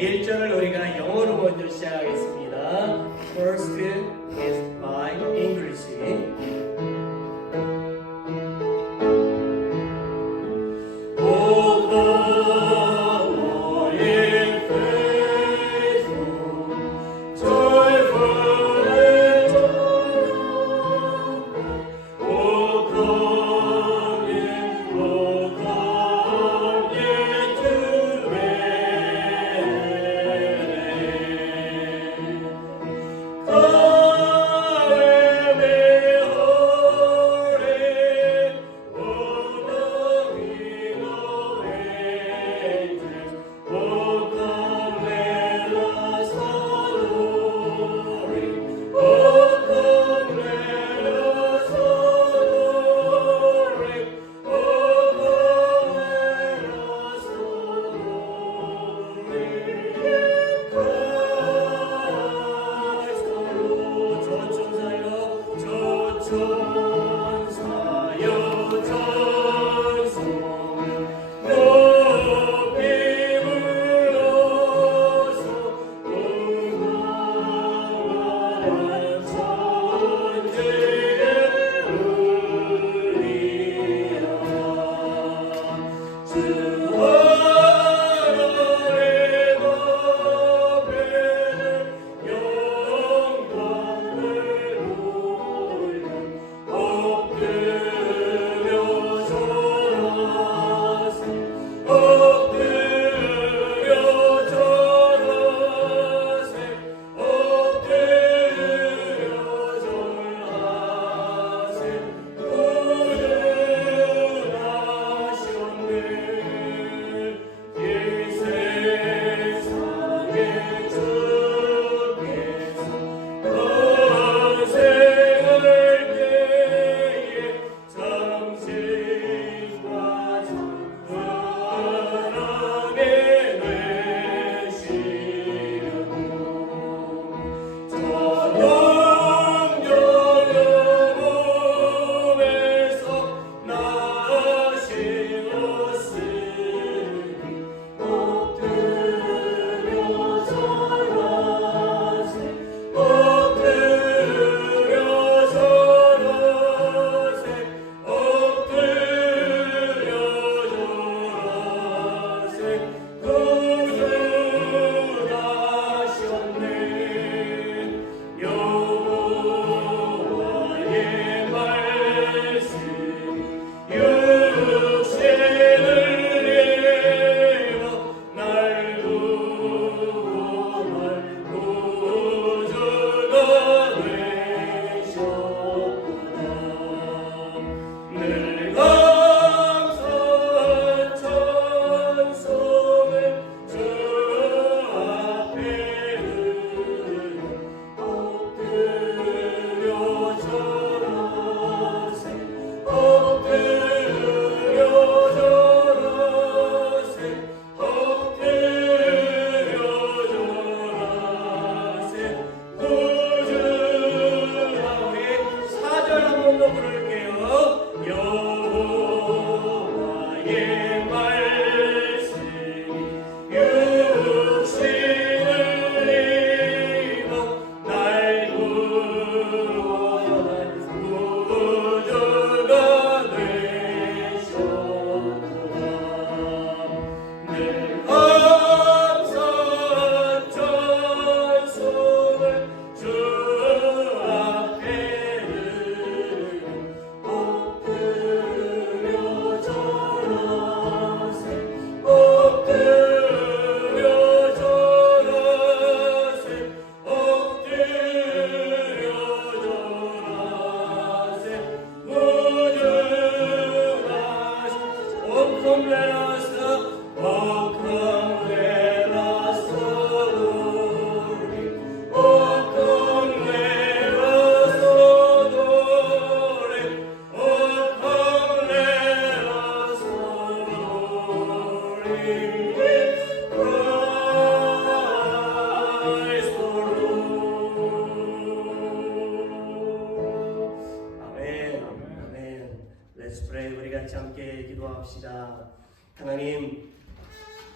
1절을 우리가 영어로 먼저 시작하겠습니다. First is by English. Oh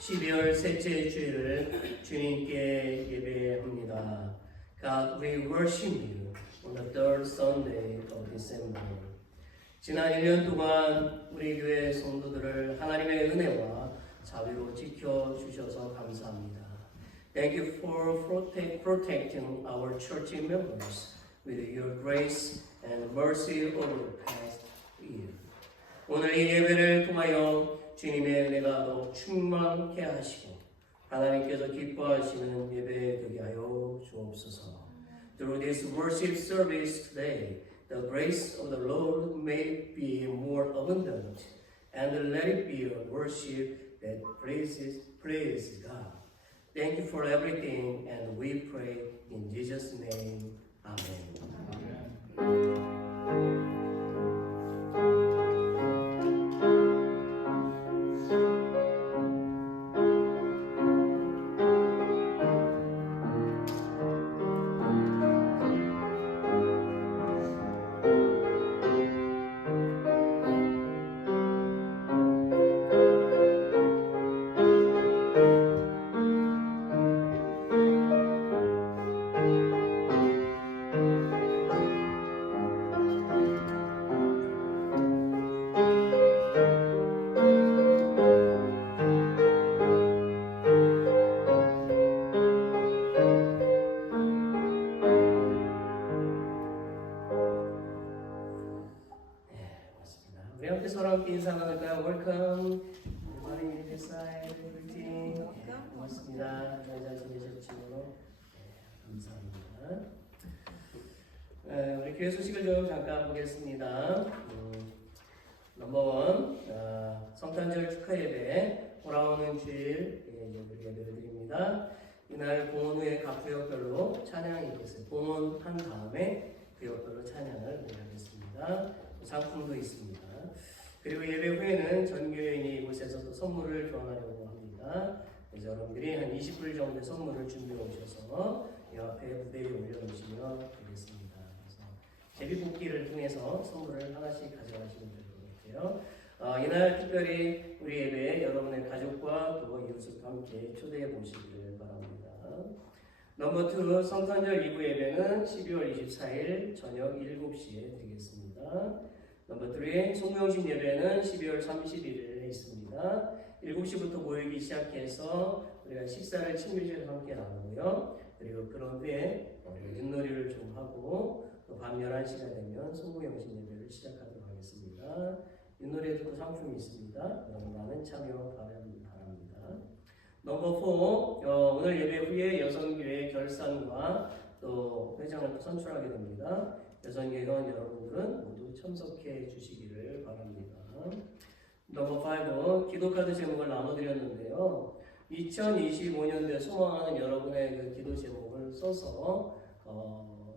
12월 셋째 주일을 주님께 예배합니다. God, we worship you on the third Sunday of December. 지난 1년 동안 우리 교회 성도들을 하나님의 은혜와 자비로 지켜주셔서 감사합니다. Thank you for protecting our church members with your grace and mercy over the past year. 오늘 이 예배를 통하여 주님의 은혜가 더욱 충만케 하시고 하나님께서 기뻐하시는 예배 되게 하여 주옵소서. Through this worship service today, the grace of the Lord may be more abundant, and let it be a worship that praises God. Thank you for everything, and we pray in Jesus' name. Amen. 우리 함께 서로 함께 인사 나눌까요? Welcome. Everybody this side, everything. 고맙습니다. 잘 지내셨죠? 감사합니다. 우리 교회 소식을 좀 잠깐 보겠습니다. 넘버원 성탄절 축하 예배 돌아오는 주일 예배를 드립니다. 이날 공원 후에 각 구역별로 찬양이 있겠어요. 공원한 다음에 구역별로 찬양을 하겠습니다. 상품도 있습니다. 그리고 예배 후에는 전교인이 이곳에서 또 선물을 교환하려고 합니다. 그래서 여러분들이 한 20불 정도의 선물을 준비해 오셔서 이 앞에 무대 위에 올려놓으시면 되겠습니다. 그래서 제비뽑기를 통해서 선물을 하나씩 가져가시면 될 것 같아요. 이날 특별히 우리 예배에 여러분의 가족과 또 이웃을 함께 초대해 보시길 바랍니다. 넘버 2 성탄절 2부 예배는 12월 24일 저녁 7시에 되겠습니다. 넘버 3 송명신 예배는 12월 31일에 있습니다. 7시부터 모이기 시작해서 우리가 식사를 친구들과 함께 나누고요. 그리고 그런 후에 윷놀이를 좀 하고 또 밤 11시가 되면 송명신 예배를 시작하도록 하겠습니다. 윷놀이에도 또 상품이 있습니다. 여러분 많은 참여 바랍니다. 넘버 4 오늘 예배 후에 여성교회 결산과 또 회장을 또 선출하게 됩니다. 여성회원 여러분들은 모두 참석해 주시기를 바랍니다. 넘버 5 기도카드 제목을 나눠드렸는데요. 2025년도에 소망하는 여러분의 그 기도 제목을 써서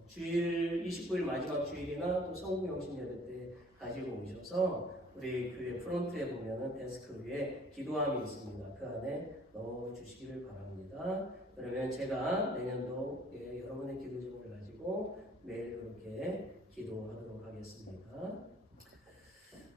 주일 29일 마지막 주일이나 또 성공영신 예배 때 가지고 오셔서 우리 교회 프론트에 보면은 데스크 위에 기도함이 있습니다. 그 안에 넣어 주시기를 바랍니다. 그러면 제가 내년도에 여러분의 기도 제목을 가지고 매일 그렇게 기도하도록 하겠습니다.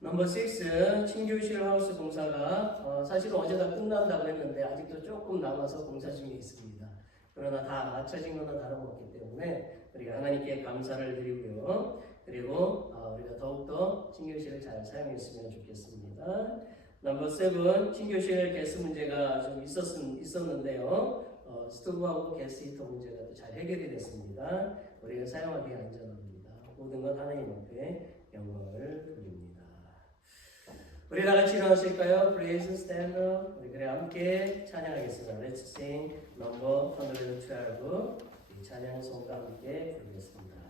넘버 6 친교실 하우스 공사가 사실 어제 다 끝난다고 했는데 아직도 조금 남아서 공사 중에 있습니다. 그러나 다 맞춰진 거나 다름없기 때문에 우리가 하나님께 감사를 드리고요. 그리고 우리가 더욱더 친교실을 잘 사용했으면 좋겠습니다. 넘버 7 친교실 가스 문제가 좀 있었는데요. 스토브하고 가스 히터 문제가 또 잘 해결이 됐습니다. 우리가 사용하기 안전합니다. 모든 것 하나님 앞에 영광을 돌립니다. 우리 다 같이 일어나실까요? Praise stand up. 우리 그래 함께 찬양하겠습니다. Let's sing number 112. 이 찬양 성과 함께 부르겠습니다.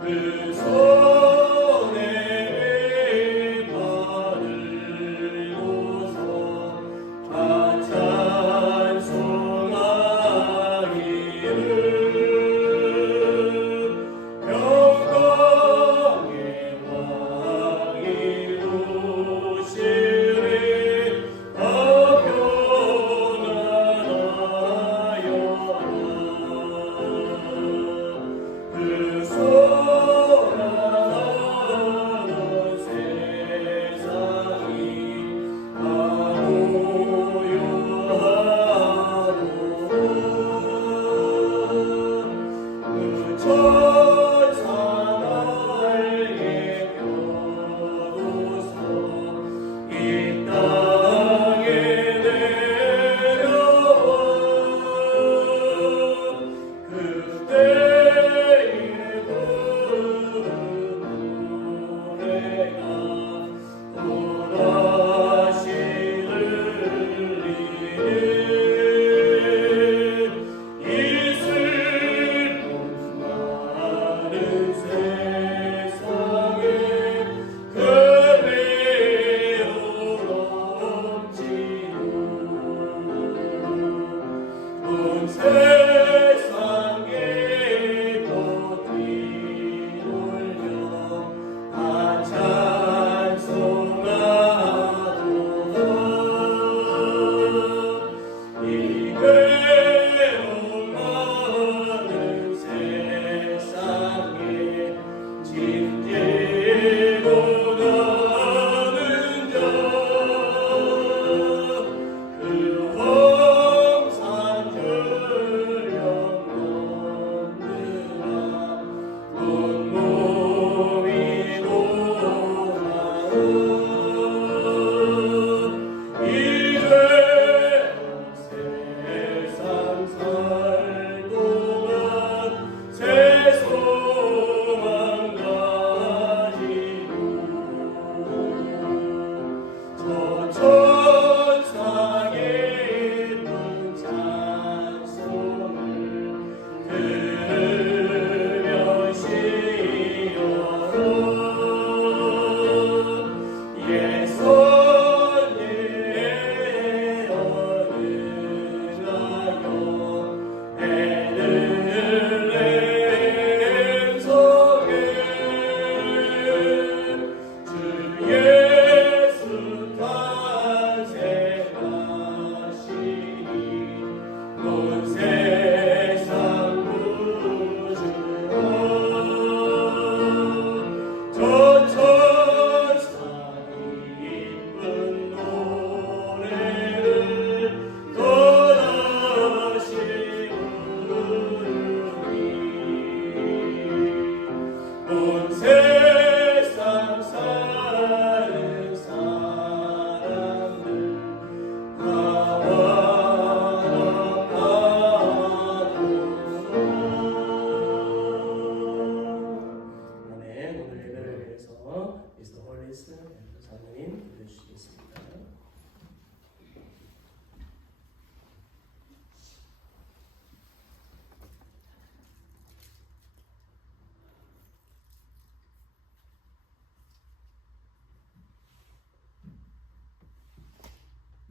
그 손에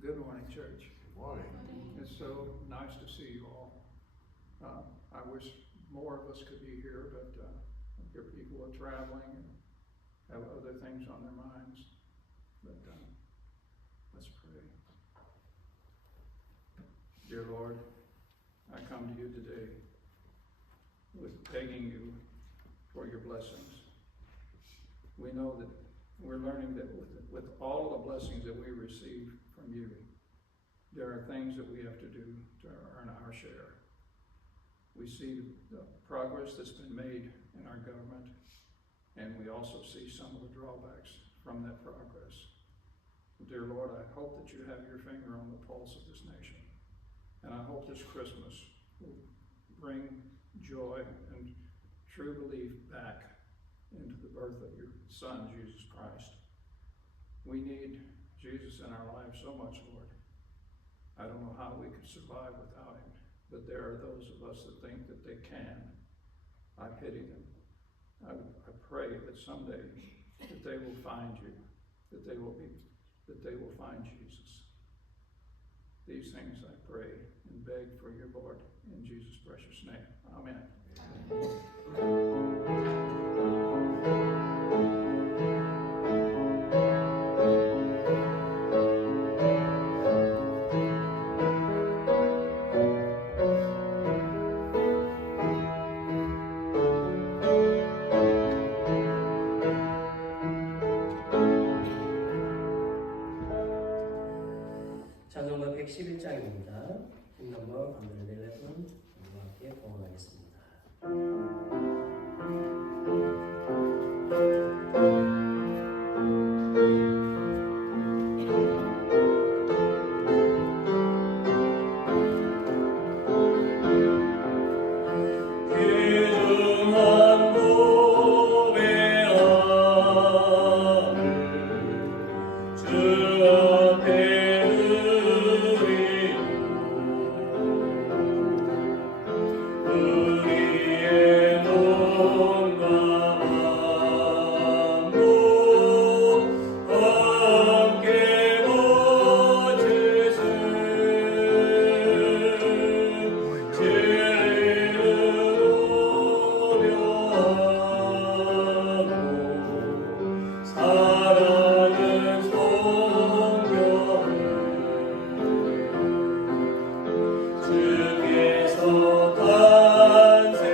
Good morning, church. Good morning. It's so nice to see you all. I wish more of us could be here, but your people are traveling and have other things on their minds. But let's pray. Dear Lord, I come to you today with begging you for your blessings. We know that we're learning that with all the blessings that we receive from you, there are things that we have to do to earn our share. We see the progress that's been made in our government, and we also see some of the drawbacks from that progress. Dear Lord, I hope that you have your finger on the pulse of this nation, and I hope this Christmas will bring joy and true belief back into the birth of your Son, Jesus Christ. We need Jesus in our lives so much, Lord. I don't know how we could survive without him, but there are those of us that think that they can. I pity them. I pray that someday that they will find you, that they will find Jesus. These things I pray and beg for your Lord in Jesus' precious name. Amen. 찬송가 111장입니다. 넘버 111 우리와 함께 봉헌하겠습니다. 주께서 탄생하셨네.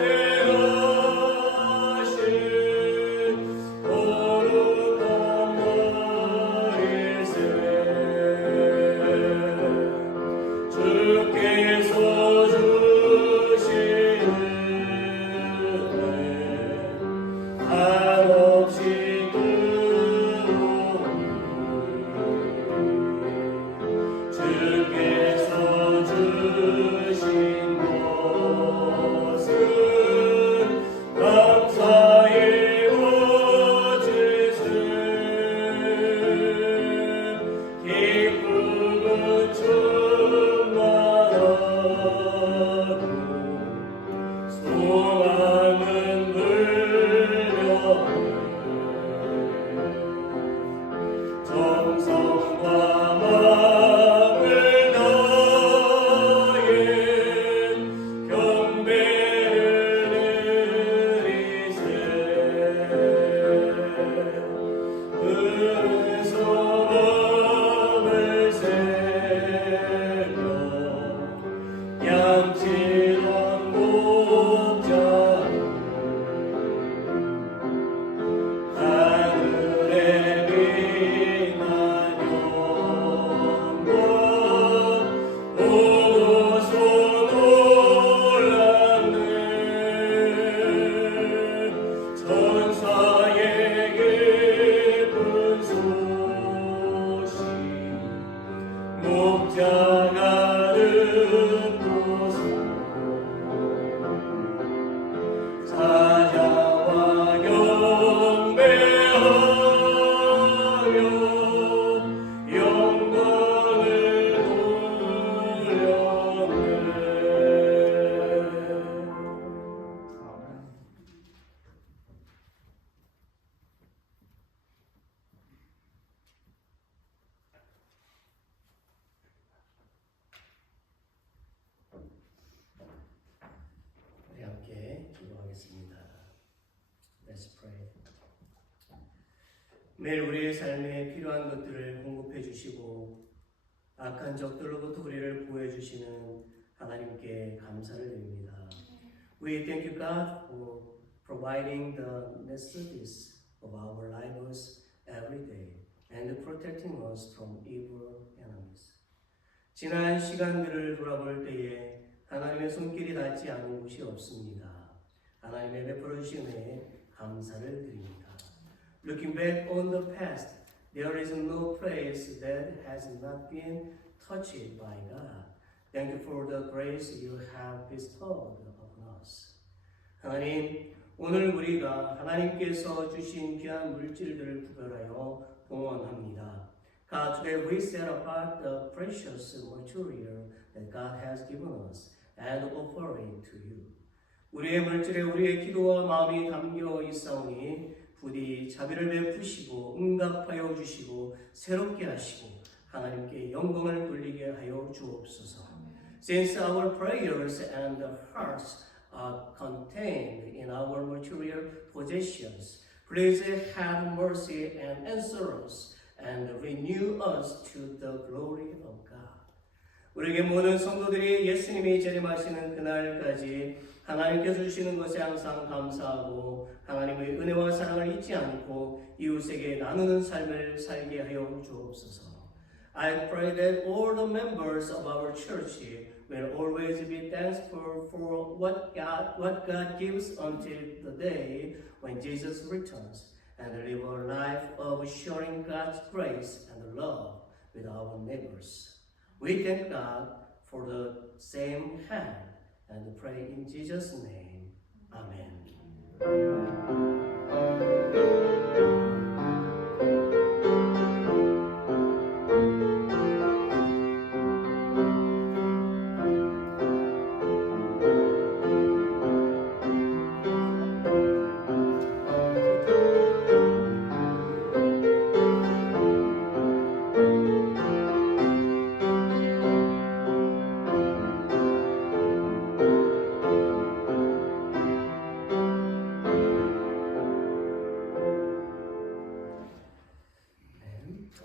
매일 우리의 삶에 필요한 것들을 공급해 주시고 악한 적들로부터 우리를 구해 주시는 하나님께 감사를 드립니다. We thank you, God, for providing the necessities of our lives every day and protecting us from evil enemies. 지난 시간들을 돌아볼 때에 하나님의 손길이 닿지 않은 곳이 없습니다. 하나님의 베풀어 주신 은혜에 감사를 드립니다. Looking back on the past, there is no place that has not been touched by God. Thank you for the grace you have bestowed upon us. 하나님, 오늘 우리가 하나님께서 주신 귀한 물질들을 구별하여 봉헌합니다. God, today we set apart the precious material that God has given us and offer it to you. 우리의 물질에 우리의 기도와 마음이 담겨 있사오니 부디 자비를 베푸시고 응답하여 주시고 새롭게 하시고 하나님께 영광을 돌리게 하여 주옵소서. Since our prayers and hearts are contained in our material possessions, please have mercy and answer us and renew us to the glory of God. 우리에게 모든 성도들이 예수님이 재림하시는 그날까지 하나님께서 주시는 것에 항상 감사하고 하나님의 은혜와 사랑을 잊지 않고 이웃에게 나누는 삶을 살게 하여 주옵소서. I pray that all the members of our church will always be thankful for what God gives until the day when Jesus returns and live a life of sharing God's grace and love with our neighbors. We thank God for the same hand and pray in Jesus' name. Amen.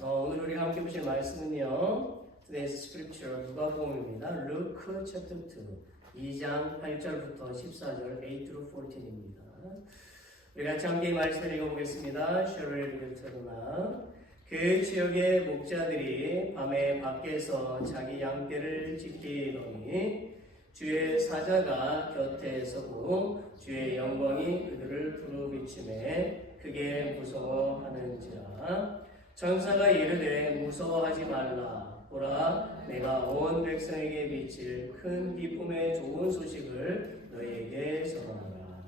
오늘 우리가 함께 보실 말씀은요. Today's scripture 누가복음입니다. Luke chapter 2, 2장 8절부터 14절 8 through 14입니다. 우리 같이 함께 이 말씀을 읽어보겠습니다. Shall we read it together? 그 지역의 목자들이 밤에 밖에서 자기 양떼를 지키더니 주의 사자가 곁에 서고 주의 영광이 그들을 두루비침에 크게 무서워하는지라. 천사가 이르되 무서워하지 말라. 보라, 내가 온 백성에게 비칠 큰 기쁨의 좋은 소식을 너희에게 전하노라.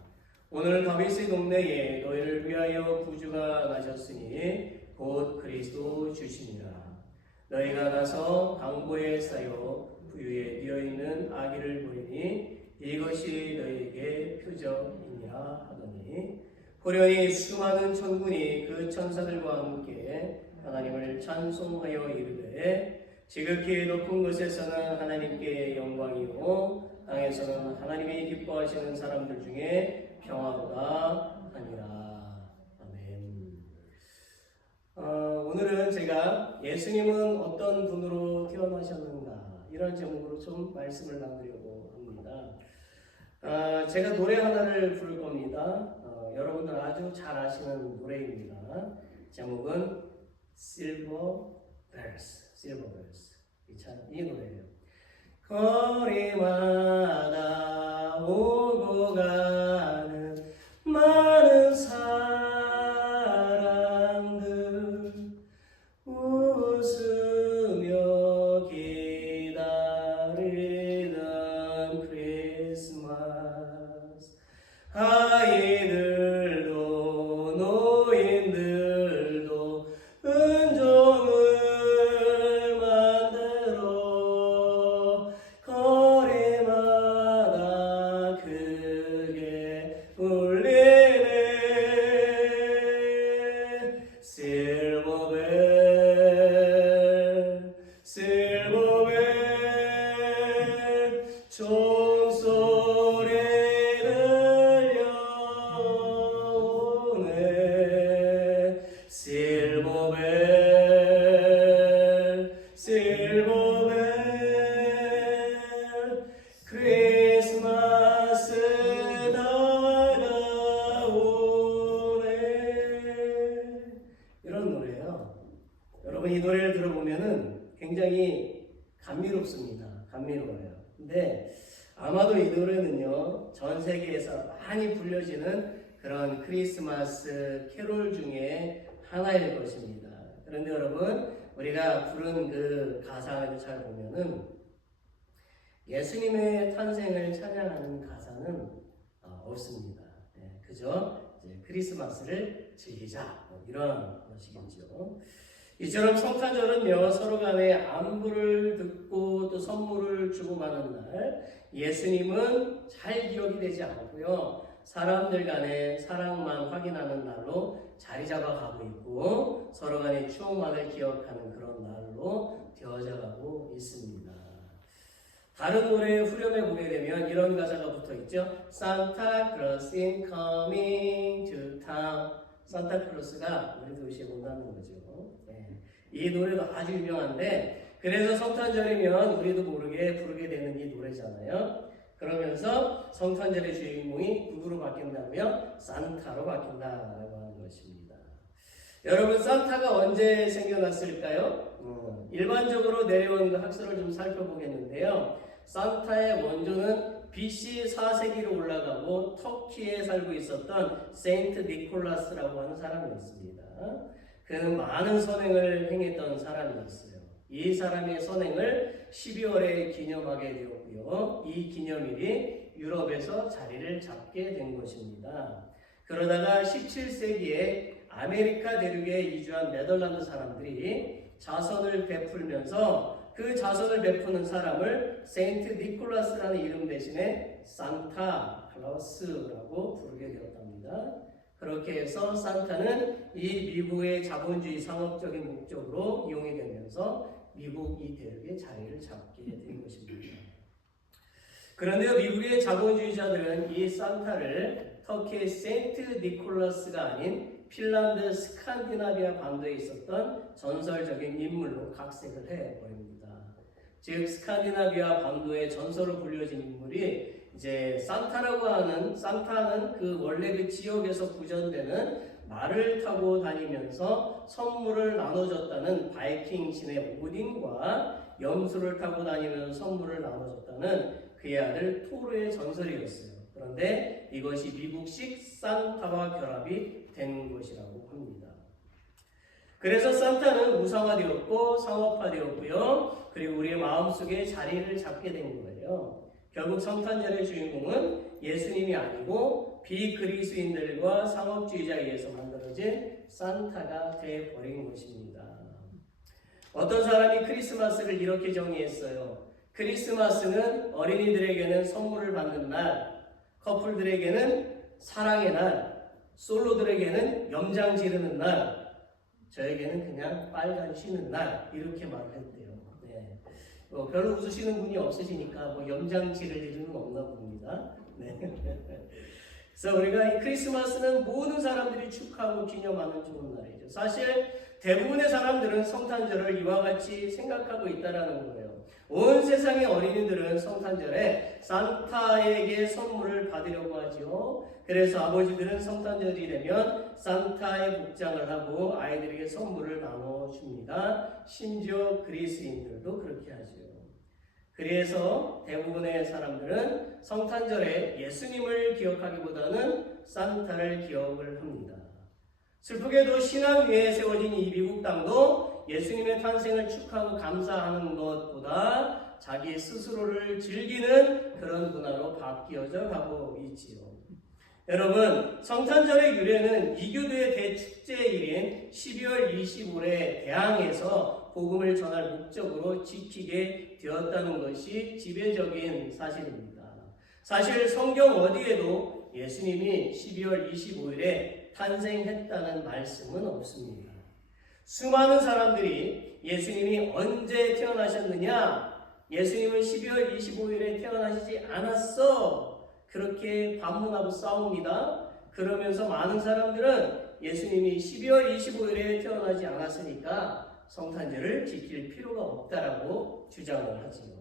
오늘 다윗의 동네에 너희를 위하여 구주가 나셨으니 곧 그리스도 주시니라. 너희가 가서 강보에 쌓여 부유에 뛰어있는 아기를 보리니 이것이 너희에게 표적이니라 하더니 호련히 수많은 천군이 그 천사들과 함께 하나님을 찬송하여 이르되 지극히 높은 곳에서는 하나님께 영광이요 땅에서는 하나님이 기뻐하시는 사람들 중에 평화로다 하니라. 아멘. 오늘은 제가 예수님은 어떤 분으로 태어나셨는가 이런 제목으로 좀 말씀을 나누려고 합니다. 제가 노래 하나를 부를 겁니다. 여러분들 아주 잘 아시는 노래입니다. 제목은 Silver Bells. 이 노래예요. 거리마다 오고 가는 많은 사람들 웃으며 기다리던 크리스마스. 아이들도 노인들도 은종을 만들어 거리마다 크게 울리네. 실버벨 실버벨 종소리 들려 여러분 이 노래를 들어보면은 굉장히 감미롭습니다. 감미로워요. 근데 아마도 이 노래는요, 전 세계에서 많이 불려지는 그런 크리스마스 캐롤 중에 하나일 것입니다. 그런데 여러분, 우리가 부른 그 가사를 잘 보면은 예수님의 탄생을 찬양하는 가사는 없습니다. 네, 그저 이제 크리스마스를 즐기자, 뭐 이런 것이겠죠. 이처럼 성탄절은요, 서로 간에 안부를 듣고 또 선물을 주고받는 날, 예수님은 잘 기억이 되지 않고요, 사람들 간의 사랑만 확인하는 날로 자리 잡아가고 있고, 서로 간의 추억만을 기억하는 그런 날로 되어져가고 있습니다. 다른 노래에 후렴에 보게 되면 이런 가사가 붙어 있죠. Santa Claus is coming to town. 산타클로스가 우리 도시에 온다는 거죠. 네. 이 노래도 아주 유명한데, 그래서 성탄절이면 우리도 모르게 부르게 되는 이 노래잖아요. 그러면서 성탄절의 주인공이 누구로 바뀐다고요? 산타로 바뀐다라고 하는 것입니다. 여러분, 산타가 언제 생겨났을까요? 일반적으로 내려온 그 학설을 좀 살펴보겠는데요. 산타의 원조는 BC 4세기로 올라가고 터키에 살고 있었던 세인트 니콜라스라고 하는 사람이었습니다. 그는 많은 선행을 행했던 사람이었어요. 이 사람의 선행을 12월에 기념하게 되었고요. 이 기념일이 유럽에서 자리를 잡게 된 것입니다. 그러다가 17세기에 아메리카 대륙에 이주한 네덜란드 사람들이 자선을 베풀면서 그 자선을 베푸는 사람을 세인트 니콜라스라는 이름 대신에 산타 클라우스라고 부르게 되었답니다. 그렇게 해서 산타는 이 미국의 자본주의 상업적인 목적으로 이용이 되면서 미국 이 대륙에 자리를 잡게 된 것입니다. 그런데요, 미국의 자본주의자들은 이 산타를 터키의 세인트 니콜라스가 아닌 핀란드 스칸디나비아 반도에 있었던 전설적인 인물로 각색을 해버립니다. 즉 스칸디나비아 반도의 전설로 불려진 인물이 이제 산타는 그 원래 그 지역에서 구전되는 말을 타고 다니면서 선물을 나눠줬다는 바이킹 신의 오딘과 염소를 타고 다니면서 선물을 나눠줬다는 그의 아들 토르의 전설이었어요. 그런데 이것이 미국식 산타와 결합이 된 것이라고 합니다. 그래서 산타는 우상화되었고 상업화되었고요. 그리고 우리의 마음속에 자리를 잡게 된 거예요. 결국 성탄절의 주인공은 예수님이 아니고 비그리스인들과 상업주의자에 의해서 만들어진 산타가 되어버린 것입니다. 어떤 사람이 크리스마스를 이렇게 정의했어요. 크리스마스는 어린이들에게는 선물을 받는 날, 커플들에게는 사랑의 날, 솔로들에게는 염장 지르는 날, 저에게는 그냥 빨간 쉬는 날, 이렇게 말을 했대요. 네. 별로 웃으시는 분이 없으시니까 뭐 염장 지를 일은 없나 봅니다. 네. 그래서 우리가 이 크리스마스는 모든 사람들이 축하하고 기념하는 좋은 날이죠. 사실 대부분의 사람들은 성탄절을 이와 같이 생각하고 있다는 거예요. 온 세상의 어린이들은 성탄절에 산타에게 선물을 받으려고 하죠. 그래서 아버지들은 성탄절이 되면 산타의 복장을 하고 아이들에게 선물을 나눠줍니다. 심지어 그리스인들도 그렇게 하죠. 그래서 대부분의 사람들은 성탄절에 예수님을 기억하기보다는 산타를 기억을 합니다. 슬프게도 신앙 위에 세워진 이 미국 땅도 예수님의 탄생을 축하하고 감사하는 것보다 자기 스스로를 즐기는 그런 문화로 바뀌어져 가고 있지요. 여러분, 성탄절의 유래는 이교도의 대축제일인 12월 25일에 대항해서 복음을 전할 목적으로 지키게 되었다는 것이 지배적인 사실입니다. 사실 성경 어디에도 예수님이 12월 25일에 탄생했다는 말씀은 없습니다. 수많은 사람들이 예수님이 언제 태어나셨느냐? 예수님은 12월 25일에 태어나시지 않았어. 그렇게 반문하고 싸웁니다. 그러면서 많은 사람들은 예수님이 12월 25일에 태어나지 않았으니까 성탄절을 지킬 필요가 없다라고 주장을 하지요.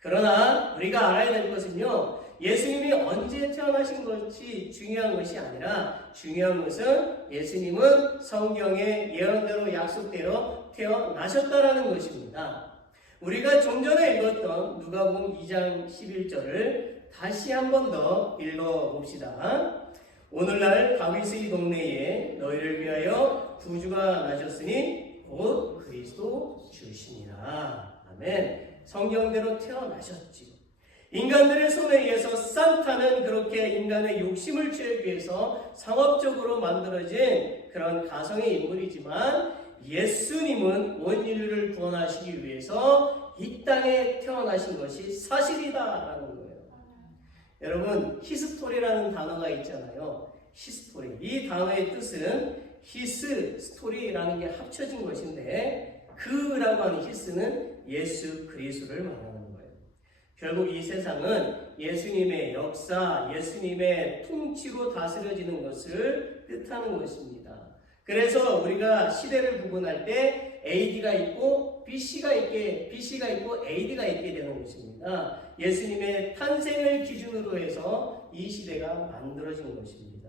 그러나 우리가 알아야 될 것은요, 예수님이 언제 태어나신 것이 중요한 것이 아니라 중요한 것은 예수님은 성경의 예언대로 약속대로 태어나셨다라는 것입니다. 우리가 좀 전에 읽었던 누가복음 2장 11절을 다시 한 번 더 읽어봅시다. 오늘날 다윗의 동네에 너희를 위하여 구주가 나셨으니 곧 그리스도 주시니라. 아멘. 성경대로 태어나셨지. 인간들의 손에 의해서 산타는 그렇게 인간의 욕심을 채우기 위해서 상업적으로 만들어진 그런 가성의 인물이지만 예수님은 온 인류를 구원하시기 위해서 이 땅에 태어나신 것이 사실이다라는 거예요. 여러분, 히스토리라는 단어가 있잖아요. 히스토리. 이 단어의 뜻은 히스, 스토리라는 게 합쳐진 것인데 그라고 하는 히스는 예수 그리스도를 말하는 거예요. 결국 이 세상은 예수님의 역사, 예수님의 통치로 다스려지는 것을 뜻하는 것입니다. 그래서 우리가 시대를 구분할 때 AD가 있고 BC가 있고 AD가 있게 되는 것입니다. 예수님의 탄생을 기준으로 해서 이 시대가 만들어진 것입니다.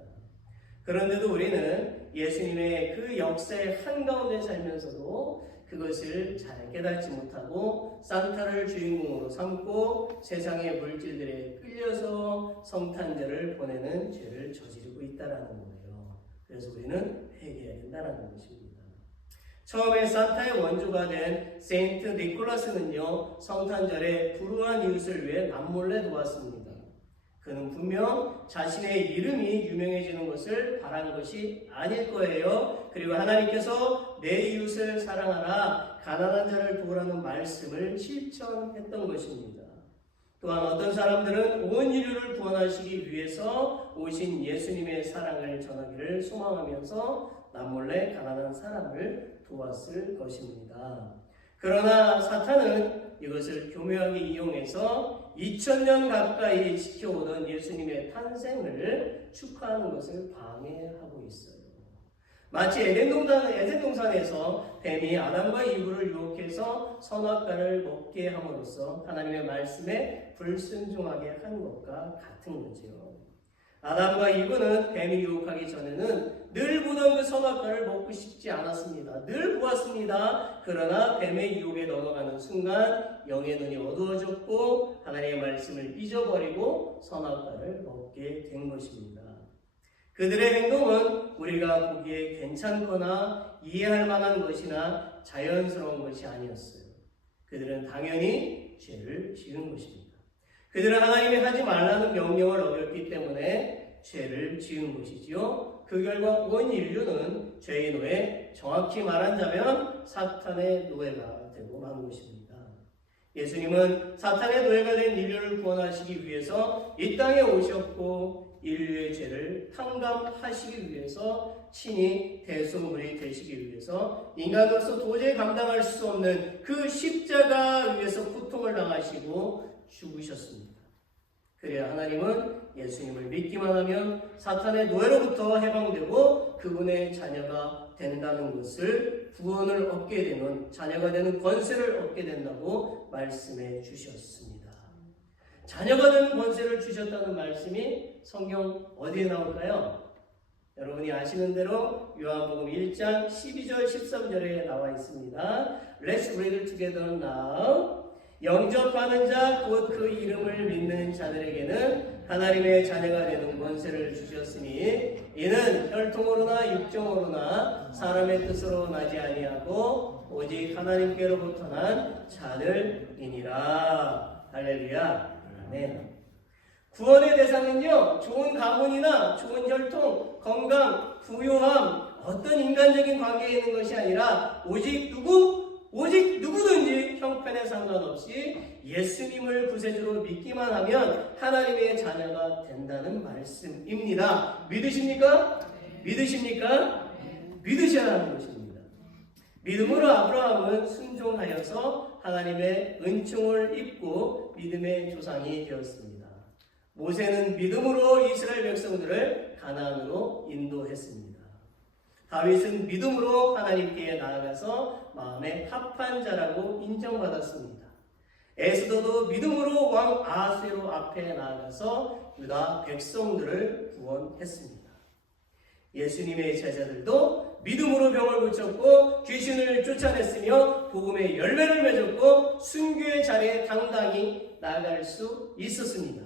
그런데도 우리는 예수님의 그 역사의 한가운데 살면서도 그것을 잘 깨닫지 못하고 산타를 주인공으로 삼고 세상의 물질들에 끌려서 성탄절을 보내는 죄를 저지르고 있다는 거예요. 그래서 우리는 회개해야 된다는 것입니다. 처음에 산타의 원조가 된 세인트 니콜라스는요, 성탄절에 불우한 이웃을 위해 남몰래 도왔습니다. 그는 분명 자신의 이름이 유명해지는 것을 바란 것이 아닐 거예요. 그리고 하나님께서 내 이웃을 사랑하라, 가난한 자를 도우라는 말씀을 실천했던 것입니다. 또한 어떤 사람들은 온 인류를 구원하시기 위해서 오신 예수님의 사랑을 전하기를 소망하면서 남몰래 가난한 사람을 도왔을 것입니다. 그러나 사탄은 이것을 교묘하게 이용해서 2000년 가까이 지켜오던 예수님의 탄생을 축하하는 것을 방해하고 있어요. 마치 에덴 동산에서 뱀이 아담과 이브를 유혹해서 선악과를 먹게 함으로써 하나님의 말씀에 불순종하게 한 것과 같은 거죠. 아담과 이브는 뱀이 유혹하기 전에는 늘 보던 그 선악과를 먹고 싶지 않았습니다. 늘 보았습니다. 그러나 뱀의 유혹에 넘어가는 순간 영의 눈이 어두워졌고 하나님의 말씀을 잊어버리고 선악과를 먹게 된 것입니다. 그들의 행동은 우리가 보기에 괜찮거나 이해할 만한 것이나 자연스러운 것이 아니었어요. 그들은 당연히 죄를 지은 것입니다. 그들은 하나님이 하지 말라는 명령을 어겼기 때문에 죄를 지은 것이지요. 그 결과 온 인류는 죄의 노예, 정확히 말하자면 사탄의 노예가 되고 만 것입니다. 예수님은 사탄의 노예가 된 인류를 구원하시기 위해서 이 땅에 오셨고 인류의 죄를 탕감하시기 위해서 친히 대속물이 되시기 위해서 인간으로서 도저히 감당할 수 없는 그 십자가 위에서 고통을 당하시고 죽으셨습니다. 그래야 하나님은 예수님을 믿기만 하면 사탄의 노예로부터 해방되고 그분의 자녀가 된다는 것을 구원을 얻게 되는 자녀가 되는 권세를 얻게 된다고 말씀해 주셨습니다. 자녀가 되는 권세를 주셨다는 말씀이 성경 어디에 나올까요? 여러분이 아시는 대로 요한복음 1장 12절 13절에 나와 있습니다. Let's read it together now. 영접하는 자 곧 그 이름을 믿는 자들에게는 하나님의 자녀가 되는 권세를 주셨으니 이는 혈통으로나 육정으로나 사람의 뜻으로 나지 아니하고 오직 하나님께로부터 난 자들이니라. 할렐루야. 아멘. 구원의 대상은요, 좋은 가문이나 좋은 혈통, 건강, 부유함, 어떤 인간적인 관계에 있는 것이 아니라 오직 누구든지 형편에 상관없이 예수님을 구세주로 믿기만 하면 하나님의 자녀가 된다는 말씀입니다. 믿으십니까? 믿으십니까? 믿으셔야 하는 것입니다. 믿음으로 아브라함은 순종하여서 하나님의 은총을 입고 믿음의 조상이 되었습니다. 모세는 믿음으로 이스라엘 백성들을 가나안으로 인도했습니다. 다윗은 믿음으로 하나님께 나아가서 마음에 합한 자라고 인정받았습니다. 에스더도 믿음으로 왕 아하수에로 앞에 나아가서 유다 백성들을 구원했습니다. 예수님의 제자들도 믿음으로 병을 고쳤고 귀신을 쫓아냈으며 복음의 열매를 맺었고 순교의 자리에 당당히 나아갈 수 있었습니다.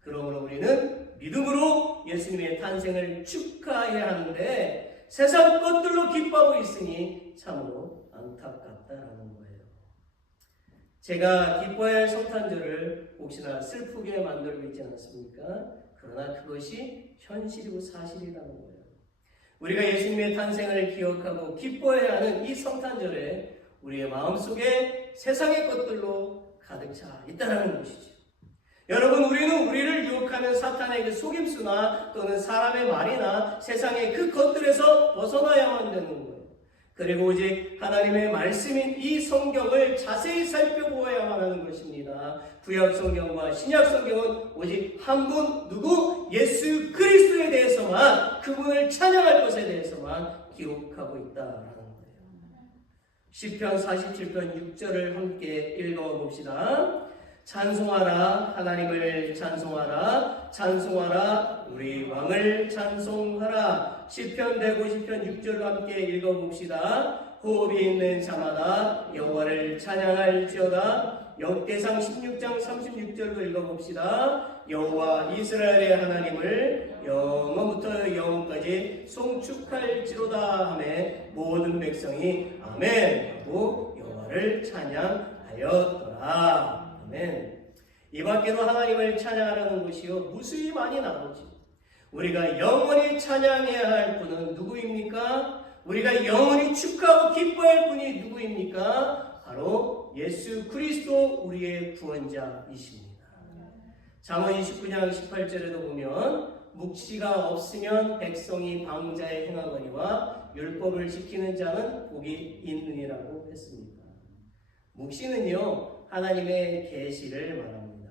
그러므로 우리는 믿음으로 예수님의 탄생을 축하해야 하는데 세상 것들로 기뻐하고 있으니 참으로 안타깝다라는 거예요. 제가 기뻐해야 할 성탄절을 혹시나 슬프게 만들고 있지 않습니까? 그러나 그것이 현실이고 사실이라는 거예요. 우리가 예수님의 탄생을 기억하고 기뻐해야 하는 이 성탄절에 우리의 마음속에 세상의 것들로 가득 차 있다는 것이죠. 여러분, 우리는 우리를 유혹하는 사탄의 그 속임수나 또는 사람의 말이나 세상의 그 것들에서 벗어나야만 되는 거예요. 그리고 오직 하나님의 말씀인 이 성경을 자세히 살펴보아야만 하는 것입니다. 구약 성경과 신약 성경은 오직 한 분 누구? 예수 그리스도에 대해서만, 그분을 찬양할 것에 대해서만 기록하고 있다라는 거예요. 시편 47편 6절을 함께 읽어봅시다. 찬송하라, 하나님을 찬송하라, 찬송하라, 우리 왕을 찬송하라. 시편 150편 6절로 함께 읽어봅시다. 호흡이 있는 자마다 여호와를 찬양할지어다. 역대상 16장 36절로 읽어봅시다. 여호와 이스라엘의 하나님을 영원부터 영원까지 송축할지로다 하매 모든 백성이 아멘 하고 여호와를 찬양하였더라. 아멘. 이 밖에도 하나님을 찬양하라는 것이요 무수히 많이 나오지. 우리가 영원히 찬양해야 할 분은 누구입니까? 우리가 영원히 축하하고 기뻐할 분이 누구입니까? 바로 예수 그리스도 우리의 구원자이십니다. 잠언 29장 18절에도 보면 묵시가 없으면 백성이 방자에 행하거니와 율법을 지키는 자는 복이 있느니라고 했습니다. 묵시는요 하나님의 계시를 말합니다.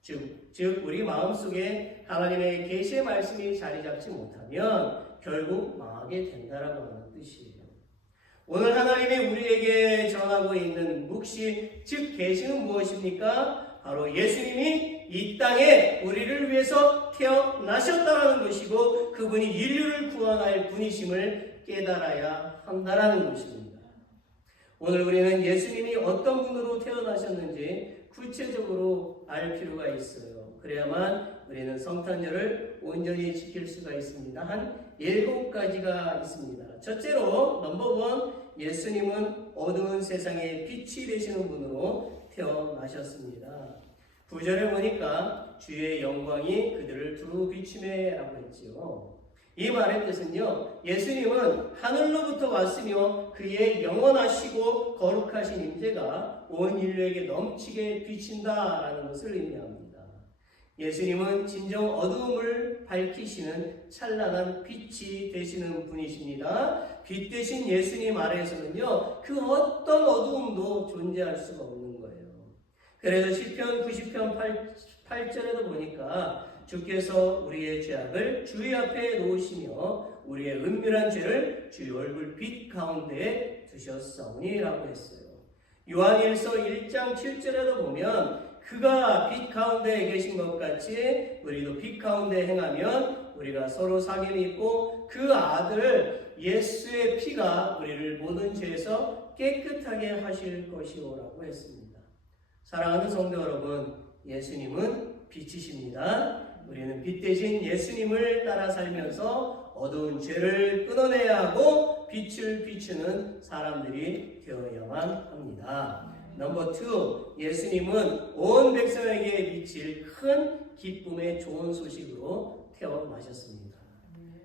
즉 우리 마음속에 하나님의 계시의 말씀이 자리 잡지 못하면 결국 망하게 된다라고 하는 뜻이에요. 오늘 하나님이 우리에게 전하고 있는 묵시, 즉 계시는 무엇입니까? 바로 예수님이 이 땅에 우리를 위해서 태어나셨다라는 것이고 그분이 인류를 구원할 분이심을 깨달아야 한다라는 것입니다. 오늘 우리는 예수님이 어떤 분으로 태어나셨는지 구체적으로 알 필요가 있어요. 그래야만 우리는 성탄절을 온전히 지킬 수가 있습니다. 한 7가지가 있습니다. 첫째로 넘버 1, 예수님은 어두운 세상의 빛이 되시는 분으로 태어나셨습니다. 9절에 보니까 주의 영광이 그들을 두루 비추매 라고 했지요. 이 말의 뜻은요, 예수님은 하늘로부터 왔으며 그의 영원하시고 거룩하신 임재가 온 인류에게 넘치게 비친다라는 것을 의미합니다. 예수님은 진정 어두움을 밝히시는 찬란한 빛이 되시는 분이십니다. 빛 대신 예수님 아래에서는요, 그 어떤 어두움도 존재할 수가 없는 거예요. 그래서 시편 90편 8절에도 보니까 주께서 우리의 죄악을 주의 앞에 놓으시며 우리의 은밀한 죄를 주의 얼굴 빛 가운데 두셨사오니라고 했어요. 요한일서 1장 7절에도 보면 그가 빛 가운데 계신 것 같이 우리도 빛 가운데 행하면 우리가 서로 사귐이 있고 그 아들 예수의 피가 우리를 모든 죄에서 깨끗하게 하실 것이오라고 했습니다. 사랑하는 성도 여러분, 예수님은 빛이십니다. 우리는 빛 대신 예수님을 따라 살면서 어두운 죄를 끊어내야 하고 빛을 비추는 사람들이 되어야만 합니다. 넘버 2, 예수님은 온 백성에게 미칠 큰 기쁨의 좋은 소식으로 태어나셨습니다.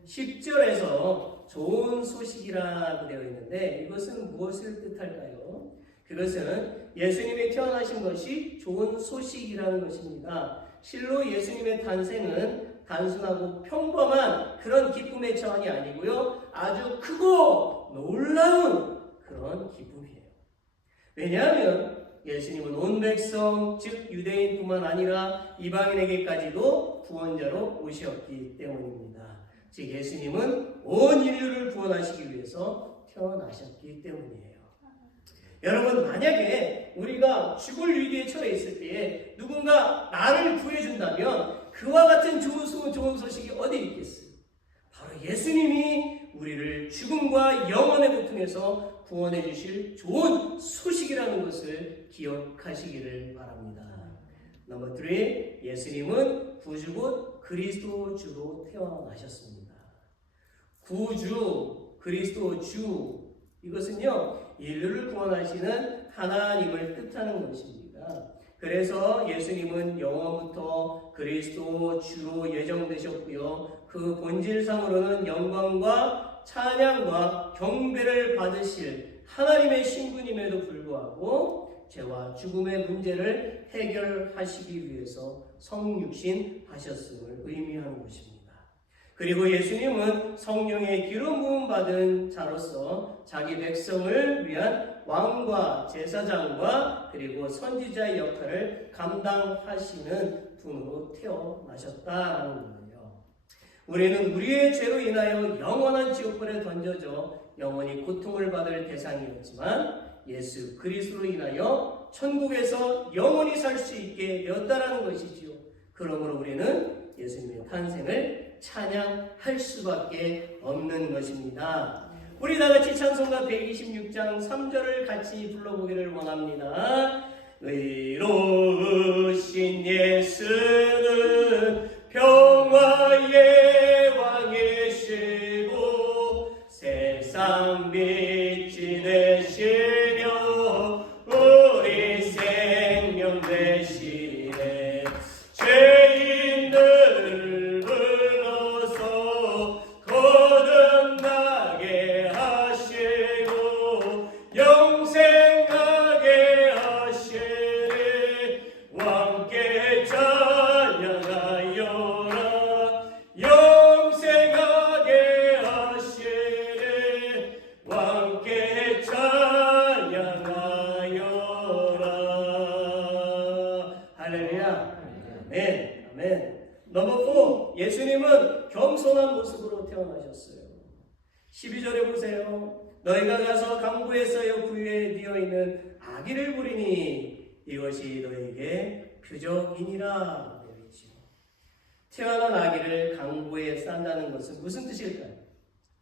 10절에서 좋은 소식이라고 되어 있는데 이것은 무엇을 뜻할까요? 그것은 예수님이 태어나신 것이 좋은 소식이라는 것입니다. 실로 예수님의 탄생은 단순하고 평범한 그런 기쁨의 차원이 아니고요, 아주 크고 놀라운 그런 기쁨이에요. 왜냐하면 예수님은 온 백성, 즉 유대인뿐만 아니라 이방인에게까지도 구원자로 오셨기 때문입니다. 즉 예수님은 온 인류를 구원하시기 위해서 태어나셨기 때문이에요. 여러분, 만약에 우리가 죽을 위기에 처해 있을 때에 누군가 나를 구해준다면 그와 같은 좋은 소식이 어디 있겠어요? 바로 예수님이 우리를 죽음과 영원의 고통에서 구원해 주실 좋은 소식이라는 것을 기억하시기를 바랍니다. 넘버 3, 예수님은 구주 곧 그리스도 주로 태어나셨습니다. 구주, 그리스도 주, 이것은요 인류를 구원하시는 하나님을 뜻하는 것입니다. 그래서 예수님은 영원부터 그리스도 주로 예정되셨고요. 그 본질상으로는 영광과 찬양과 경배를 받으실 하나님의 신분임에도 불구하고 죄와 죽음의 문제를 해결하시기 위해서 성육신 하셨음을 의미하는 것입니다. 그리고 예수님은 성령의 기름 부음 받은 자로서 자기 백성을 위한 왕과 제사장과 그리고 선지자의 역할을 감당하시는 분으로 태어나셨다는 거예요. 우리는 우리의 죄로 인하여 영원한 지옥불에 던져져 영원히 고통을 받을 대상이었지만 예수 그리스도로 인하여 천국에서 영원히 살 수 있게 되었다는 것이지요. 그러므로 우리는 예수님의 탄생을 찬양할 수밖에 없는 것입니다. 우리 다 같이 찬송가 126장 3절을 같이 불러보기를 원합니다. 의로우신 예수는 평화의 왕이시고 세상 빛이 되시며 우리 생명 되시네. 죄인들을 불러서 거듭나게 하시고 영생하게 하시니 왕께 찬양하여라. 영생하게 하시니 왕께 찬양하여라. 할렐루야. 아멘. 아멘. 넘버 4. 예수님은 겸손한 모습으로 태어나셨어요. 12절에 보세요. 너희가 가서 강구에서여 구유에 뉘어 있는 아기를 부리니 이것이 너희에게 표적이니라. 태어난 아기를 강구에 싼다는 것은 무슨 뜻일까요?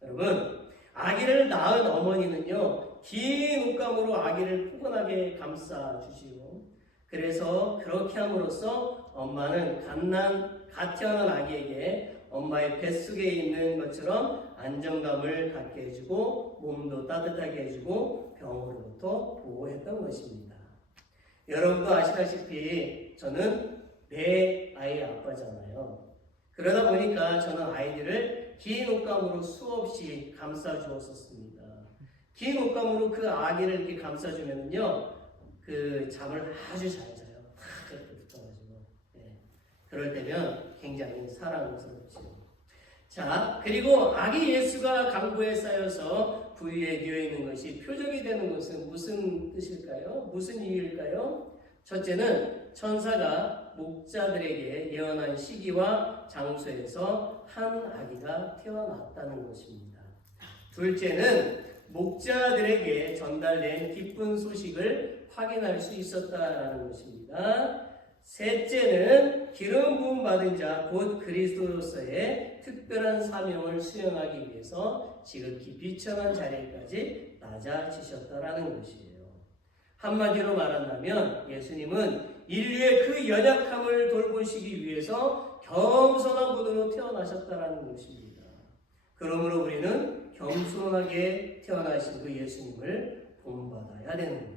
여러분, 아기를 낳은 어머니는요 긴 옷감으로 아기를 포근하게 감싸주시고, 그래서 그렇게 함으로써 엄마는 갓 태어난 아기에게 엄마의 뱃속에 있는 것처럼 안정감을 갖게 해주고 몸도 따뜻하게 해주고 병으로부터 보호했던 것입니다. 여러분도 아시다시피 저는 내 아이의 아빠잖아요. 그러다 보니까 저는 아이들을 긴 옷감으로 수없이 감싸주었었습니다. 긴 옷감으로 그 아기를 이렇게 감싸주면요 그 잠을 아주 잘 자요. 탁 이렇게 붙어가지고. 그럴 때면 굉장히 사랑스럽죠. 자, 그리고 아기 예수가 강구에 쌓여서 구유에 뉘어 있는 것이 표적이 되는 것은 무슨 뜻일까요? 무슨 이유일까요? 첫째는 천사가 목자들에게 예언한 시기와 장소에서 한 아기가 태어났다는 것입니다. 둘째는 목자들에게 전달된 기쁜 소식을 확인할 수 있었다는 것입니다. 셋째는 기름 부음 받은 자 곧 그리스도로서의 특별한 사명을 수행하기 위해서 지극히 비천한 자리까지 낮아지셨다라는 것이에요. 한마디로 말한다면 예수님은 인류의 그 연약함을 돌보시기 위해서 겸손한 분으로 태어나셨다라는 것입니다. 그러므로 우리는 겸손하게 태어나신 그 예수님을 본받아야 되는 거예요.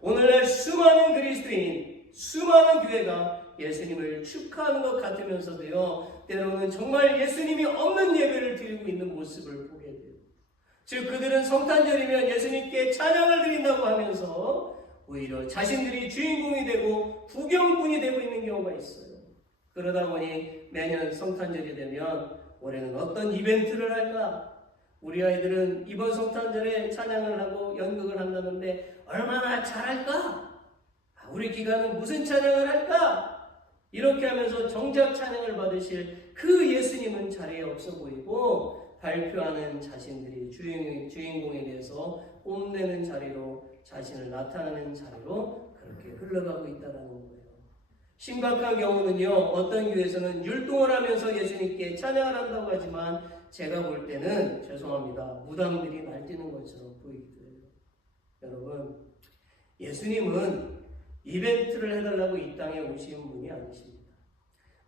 오늘날 수많은 그리스도인, 수많은 교회가 예수님을 축하하는 것 같으면서도요, 때로는 정말 예수님이 없는 예배를 드리고 있는 모습을 보게 돼요. 즉 그들은 성탄절이면 예수님께 찬양을 드린다고 하면서 오히려 자신들이 주인공이 되고 구경꾼이 되고 있는 경우가 있어요. 그러다 보니 매년 성탄절이 되면 올해는 어떤 이벤트를 할까? 우리 아이들은 이번 성탄절에 찬양을 하고 연극을 한다는데 얼마나 잘할까? 우리 기관은 무슨 찬양을 할까? 이렇게 하면서 정작 찬양을 받으실 그 예수님은 자리에 없어 보이고 발표하는 자신들이 주인공에 대해서 뽐내는 자리로, 자신을 나타내는 자리로 그렇게 흘러가고 있다는 거예요. 심각한 경우는요, 어떤 교회에서는 율동을 하면서 예수님께 찬양을 한다고 하지만 제가 볼 때는 죄송합니다. 무당들이 날뛰는 것처럼 보이기도 해요. 여러분, 예수님은 이벤트를 해달라고 이 땅에 오신 분이 아니십니다.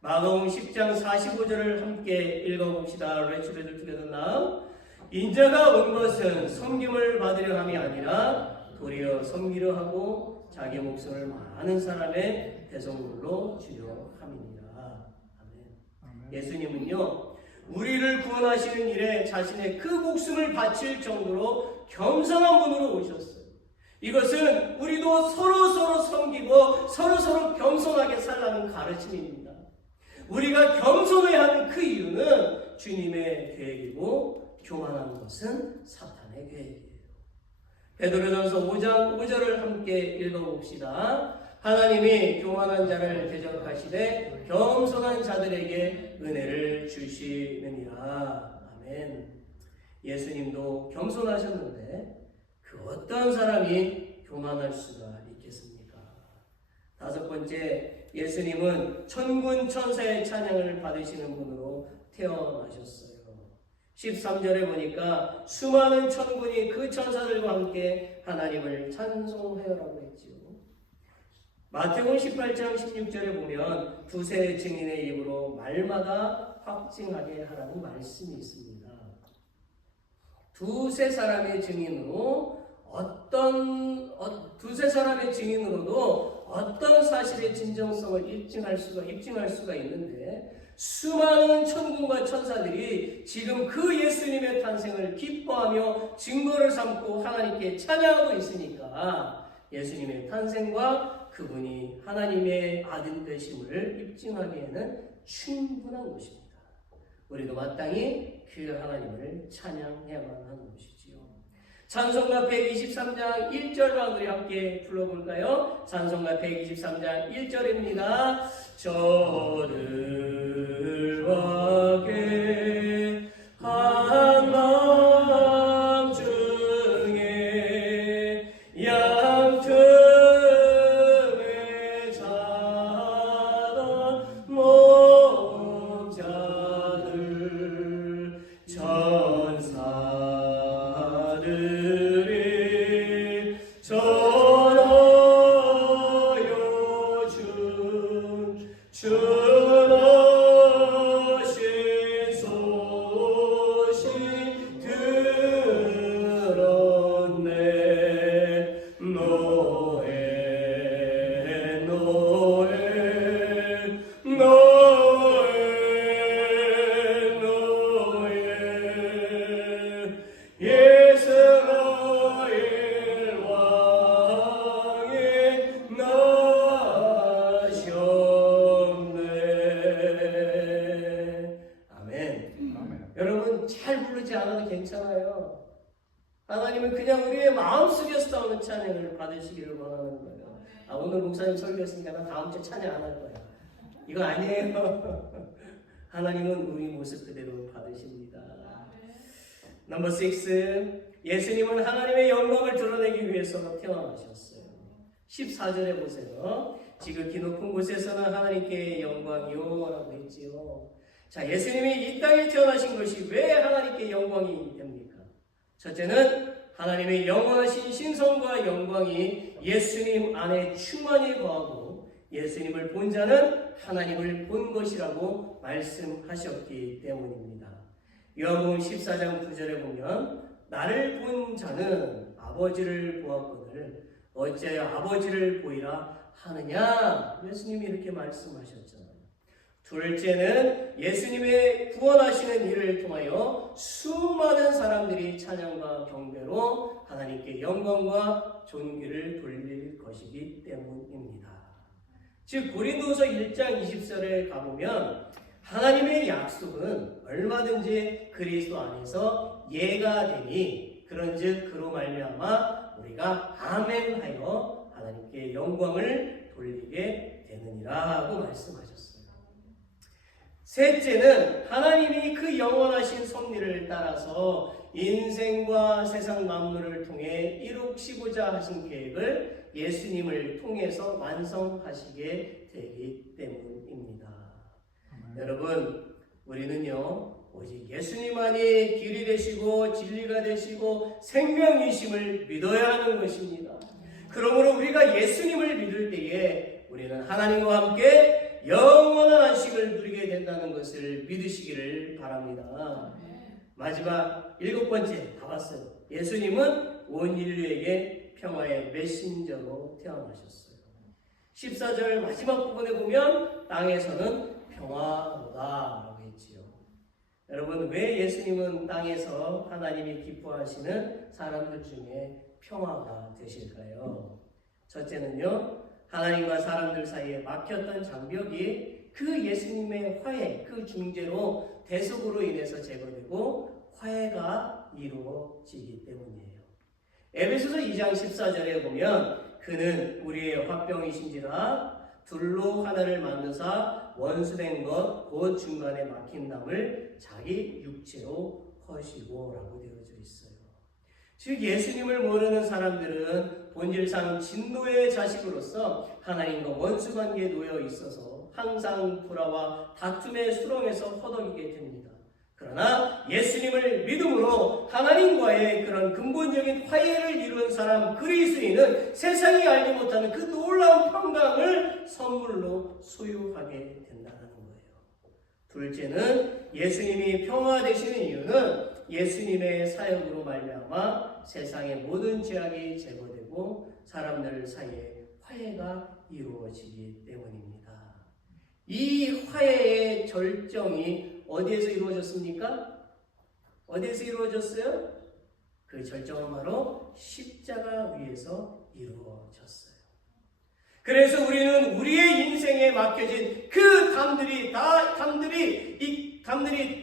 마가복음 10장 45절을 함께 읽어봅시다. Let's read together now. 인자가 온 것은 섬김을 받으려 함이 아니라 도리어 섬기려 하고 자기 목숨을 많은 사람의 대성물로 주려 함이니라. 아멘. 예수님은요, 우리를 구원하시는 일에 자신의 그 목숨을 바칠 정도로 겸손한 분으로 오셨어요. 이것은 우리도 서로 섬기고 서로 겸손하게 살라는 가르침입니다. 우리가 겸손해야 하는 그 이유는 주님의 계획이고 교만한 것은 사탄의 계획이에요. 베드로전서 5장 5절을 함께 읽어봅시다. 하나님이 교만한 자를 대적하시되 겸손한 자들에게 은혜를 주시느니라. 아멘. 예수님도 겸손하셨는데 그 어떤 사람이 교만할 수가 있겠습니까? 다섯 번째, 예수님은 천군 천사의 찬양을 받으시는 분으로 태어나셨어요. 13절에 보니까 수많은 천군이 그 천사들과 함께 하나님을 찬송하여라고 했지요. 마태복음 18장 16절에 보면 두세 증인의 입으로 말마다 확증하게 하라는 말씀이 있습니다. 두세 사람의 증인으로 두세 사람의 증인으로도 어떤 사실의 진정성을 입증할 수가 있는데 수많은 천군과 천사들이 지금 그 예수님의 탄생을 기뻐하며 증거를 삼고 하나님께 찬양하고 있으니까 예수님의 탄생과 그분이 하나님의 아들 되심을 입증하기에는 충분한 것입니다. 우리도 마땅히 그 하나님을 찬양해야만 하는 것이지요. 찬송가 123장 1절과 우리 함께 불러볼까요? 찬송가 123장 1절입니다. 저들과 께 한 마음 중에 양틈에 자란 목자들 천사들이 전하여 준 주신 소식 들었네. 노에 노에 노에 노에 이스라엘 왕이 나셨네. 아멘. 여러분 잘 부르지 않아도 괜찮아요. 하나님은 그냥 우리의 마음속에서 나오는 찬양을 받으시기를 원하는 거예요. 오늘 목사님 설교했으니까 나 다음 주에 찬양 안 할 거야. 이거 아니에요. 하나님은 우리 모습 그대로 받으십니다. 넘버 6, 예수님은 하나님의 영광을 드러내기 위해서 태어나셨어요. 14절에 보세요. 지극히 높은 곳에서는 하나님께 영광이요 라고 했지요. 자, 예수님이 이 땅에 태어나신 것이 왜 하나님께 영광이 됩니까? 첫째는 하나님의 영원하신 신성과 영광이 예수님 안에 충만히 거하고 예수님을 본 자는 하나님을 본 것이라고 말씀하셨기 때문입니다. 요한복음 14장 9절에 보면 나를 본 자는 아버지를 보았거늘 어찌하여 아버지를 보이라 하느냐. 예수님이 이렇게 말씀하셨잖아요. 둘째는 예수님의 구원하시는 일을 통하여 수많은 사람들이 찬양과 경배로 하나님께 영광과 존귀를 돌릴 것이기 때문입니다. 즉 고린도후서 1장 20절에 가보면 하나님의 약속은 얼마든지 그리스도 안에서 예가 되니 그런즉 그로 말미암아 우리가 아멘하여 하나님께 영광을 돌리게 되느니라고 말씀하셨습니다. 셋째는 하나님이 그 영원하신 섭리를 따라서 인생과 세상 만물을 통해 이루시고자 하신 계획을 예수님을 통해서 완성하시게 되기 때문입니다. 여러분, 우리는요 오직 예수님만이 길이 되시고 진리가 되시고 생명이심을 믿어야 하는 것입니다. 그러므로 우리가 예수님을 믿을 때에 우리는 하나님과 함께 영원한 안식을 누리게 된다는 것을 믿으시기를 바랍니다. 마지막 7번째 다 봤어요. 예수님은 온 인류에게 평화의 메신저로 태어나셨어요. 14절 마지막 부분에 보면 땅에서는 평화로다 라고 했지요. 여러분, 왜 예수님은 땅에서 하나님이 기뻐하시는 사람들 중에 평화가 되실까요? 첫째는요, 하나님과 사람들 사이에 막혔던 장벽이 그 예수님의 화해, 그 중재로 대속으로 인해서 제거되고 화해가 이루어지기 때문이에요. 에베소서 2장 14절에 보면 그는 우리의 화병이신지라 둘로 하나를 만드사 원수된 것 곧 중간에 막힌 담을 자기 육체로 허시고 라고 되어져 있어요. 즉 예수님을 모르는 사람들은 본질상 진노의 자식으로서 하나님과 원수관계에 놓여 있어서 항상 불화와 다툼의 수렁에서 허덕이게 됩니다. 그러나 예수님을 믿음으로 하나님과의 그런 근본적인 화해를 이룬 사람 그리스도인은 세상이 알지 못하는 그 놀라운 평강을 선물로 소유하게 된다는 거예요. 둘째는 예수님이 평화 되시는 이유는 예수님의 사역으로 말미암아 세상의 모든 죄악이 제거되고 사람들 사이에 화해가 이루어지기 때문입니다. 이 화해의 절정이 어디에서 이루어졌습니까? 어디에서 이루어졌어요? 그 절정은 바로 십자가 위에서 이루어졌어요. 그래서 우리는 우리의 인생에 맡겨진 그 담들이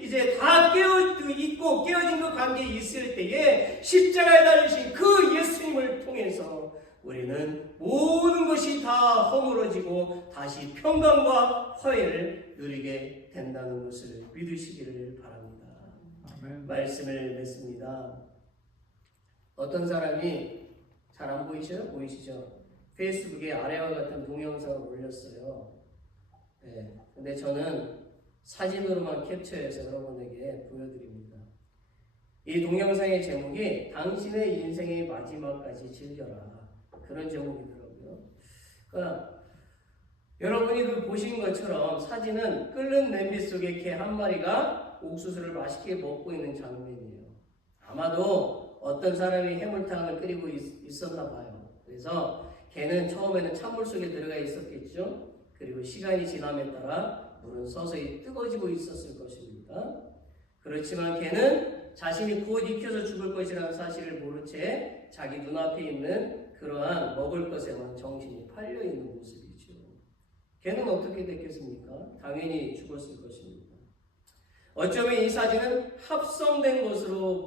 이제 다 있고 깨어진 그 관계에 있을 때에 십자가에 달리신 그 예수님을 통해서 우리는 모든 것이 다 허물어지고 다시 평강과 화해를 누리게 된다는 것을 믿으시기를 바랍니다. 아멘. 말씀을 맺습니다. 어떤 사람이 잘 안 보이셔요? 보이시죠? 페이스북에 아래와 같은 동영상을 올렸어요. 네, 근데 저는 사진으로만 캡처해서 여러분에게 보여드립니다. 이 동영상의 제목이 당신의 인생의 마지막까지 즐겨라, 그런 제목이더라고요. 그러니까 여러분이 그 보신 것처럼 사진은 끓는 냄비 속에 개 한 마리가 옥수수를 맛있게 먹고 있는 장면이에요. 아마도 어떤 사람이 해물탕을 끓이고 있었나 봐요. 그래서 개는 처음에는 찬물 속에 들어가 있었겠죠. 그리고 시간이 지남에 따라 물은 서서히 뜨거워지고 있었을 것입니다. 그렇지만 개는 자신이 곧 익혀서 죽을 것이라는 사실을 모른 채 자기 눈앞에 있는 그러한 먹을 것에만 정신이 팔려 있는 모습이죠. 개는 어떻게 됐겠습니까? 당연히 죽었을 것입니다. 어쩌면 이 사진은 합성된 것으로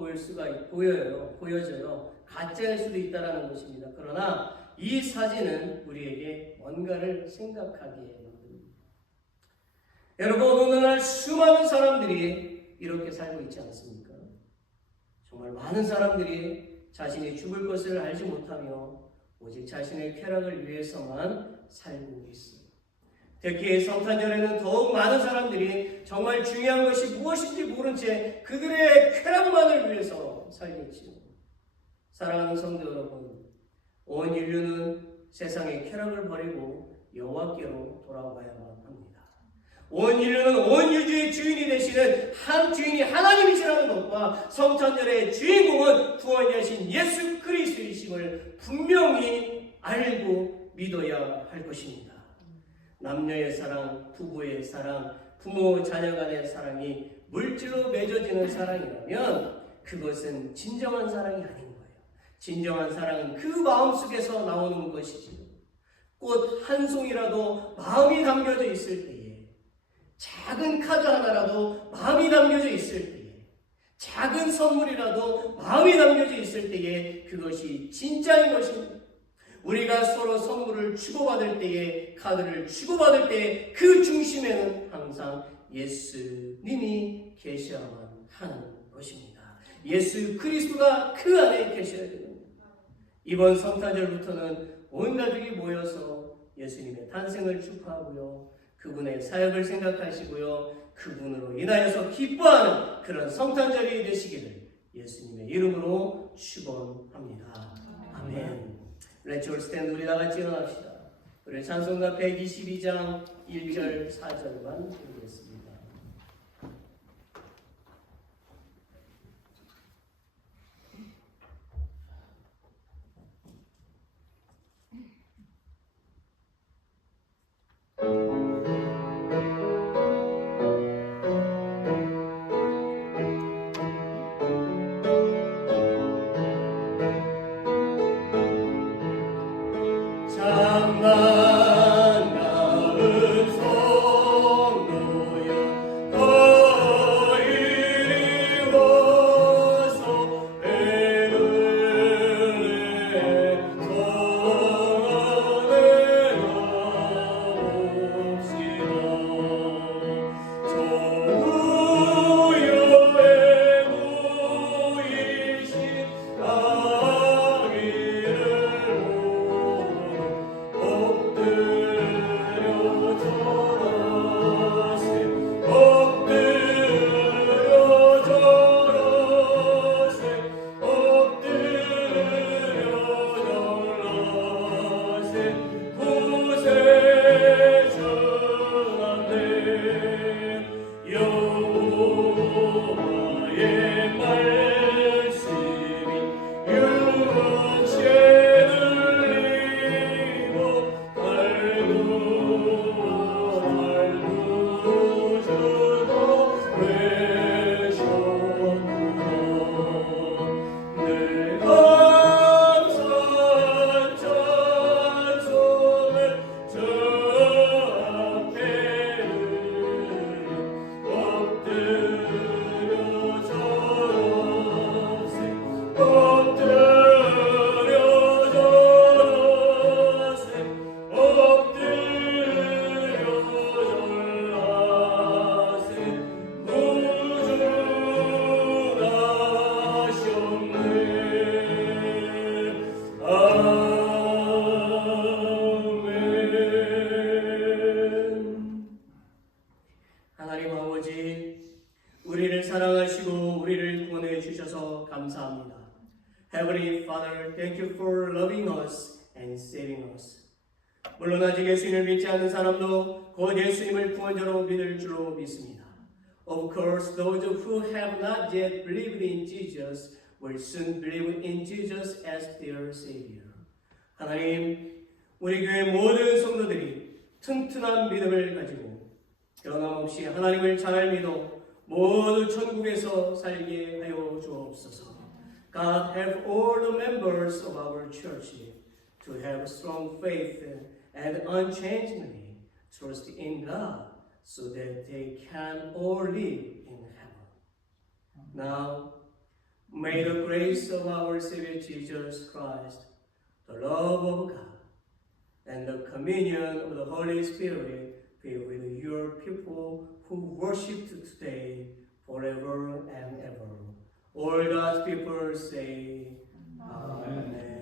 보여져요. 가짜일 수도 있다는 것입니다. 그러나 이 사진은 우리에게 뭔가를 생각하게 만듭니다. 여러분, 오늘날 수많은 사람들이 이렇게 살고 있지 않습니까? 정말 많은 사람들이 자신이 죽을 것을 알지 못하며 오직 자신의 쾌락을 위해서만 살고 있어요. 특히 성탄절에는 더욱 많은 사람들이 정말 중요한 것이 무엇인지 모른 채 그들의 쾌락만을 위해서 살겠지요. 사랑하는 성도 여러분, 온 인류는 세상의 쾌락을 버리고 여호와께로 돌아와야만 합니다. 온 인류는 온宇宙의 주인이 되시는 한 주인이 하나님이시라는 것과 성탄절의 주인공은 구원자신 예수 그리스도이심을 분명히 알고 믿어야 할 것입니다. 남녀의 사랑, 부부의 사랑, 부모 자녀 간의 사랑이 물질로 맺어지는 사랑이라면 그것은 진정한 사랑이 아닌 거예요. 진정한 사랑은 그 마음속에서 나오는 것이지요. 꽃 한 송이라도 마음이 담겨져 있을 때에, 작은 카드 하나라도 마음이 담겨져 있을 때에, 작은 선물이라도 마음이 담겨져 있을 때에 그것이 진짜인 것입니다. 우리가 서로 선물을 주고받을 때에, 카드를 주고받을 때에 그 중심에는 항상 예수님이 계셔야만 하는 것입니다. 예수 그리스도가 그 안에 계셔야 됩니다. 이번 성탄절부터는 온 가족이 모여서 예수님의 탄생을 축하하고요. 그분의 사역을 생각하시고요. 그분으로 인하여서 기뻐하는 그런 성탄절이 되시기를 예수님의 이름으로 축원합니다. 아멘. Let's all stand. 우리 다 같이 일어납시다. 우리 찬송가 122장 1절 4절만 읽겠습니다. 우리를 사랑하시고 우리를 구원해 주셔서 감사합니다. Heavenly Father, thank you for loving us and saving us. 물론 아직 예수님을 믿지 않는 사람도 곧 예수님을 구원자로 믿을 줄로 믿습니다. Of course, those who have not yet believed in Jesus will soon believe in Jesus as their Savior. 하나님, 우리 교회 모든 성도들이 튼튼한 믿음을 가지고 변함없이 하나님을 잘 믿어 모두 천국에서 살게 하여 주옵소서. God, help all the members of our church to have strong faith and unchangingly trust in God so that they can all live in heaven. Now, may the grace of our Savior Jesus Christ, the love of God, and the communion of the Holy Spirit be with your people who worship today, forever and ever. All God's people say, Amen.